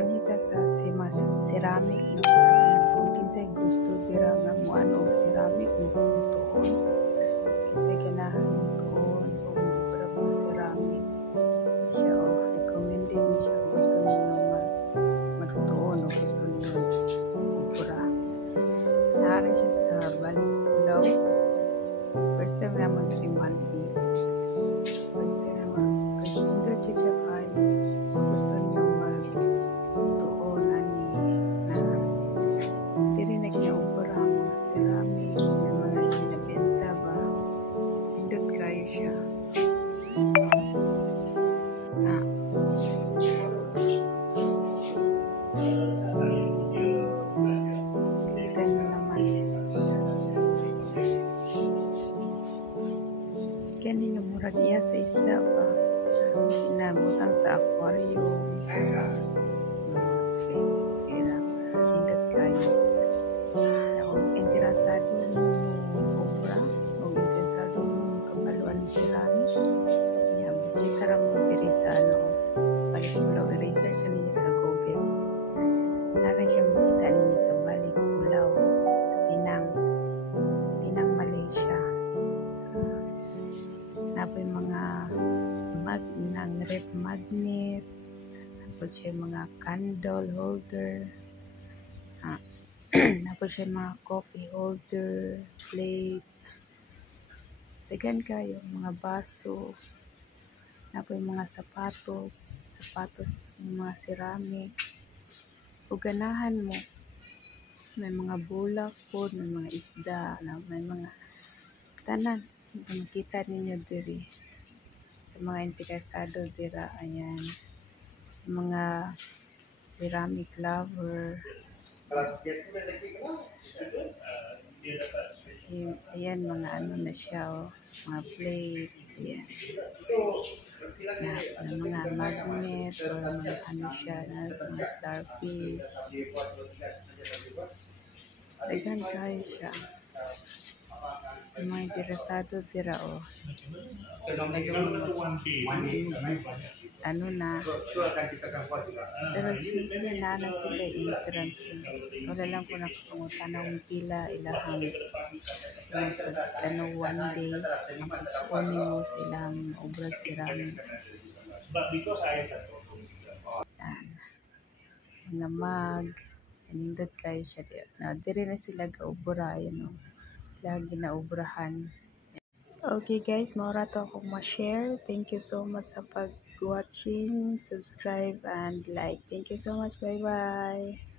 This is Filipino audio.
Manita sa ceramic sa kung kinsay gusto dira nga mo ano ceramic mo tuon kasi ganahan tuon o para mga ceramic siya o recommended mo siya gusto ninyo magtuon o gusto ninyo ubra. Naarin siya sa Balipulaw. First time na mag-Pimanhi. First time na mag-Pimanhi siya kayo. Gusto niyo magtuon ani na diri na kinaubra ang mga ceramic na mga sinabenta ba. Pindot kayo siya. Kita nyo naman. Kani nga murag iya sa isda pa. Kinabutang sa aquarium. Pindot kayo. Kung interesado mo obra o interesado mo kabaluan ng ceramic, bisita ra mo diri sa Balipulaw. I-research ninyo sa Google. Nara siya makita ninyo sa Balipulaw, sa Pinang, Malaysia. Napoy mga ref magnet, napoy siya mga candle holder, napoy siya mga coffee holder, plate, dagan kayo, mga baso, napoy mga sapatos, mga ceramic. Ug ganahan mo, may mga bulak po, may mga isda, may mga tanan. Makita ninyo diri sa mga interesado dira, ayan, sa mga ceramic lover. Kasi ayan, mga ano na siya, mga plate, ayan. Mga magnet or mga ano siya, mga starfish. Dagan kayo siya. Sa mga interesado dira ano na, pero syempre na sila entrance. Wala lang ko nakapangutanang pila ilahang ano one day kunin mo sa ilang obrag ceramic. Mga mag nindot kayo siya diri na sila gaubra, lagi na ubrahan. Okay guys, maura to akong ma-share. Thank you so much sa pag-watching, subscribe and like. Thank you so much. Bye bye.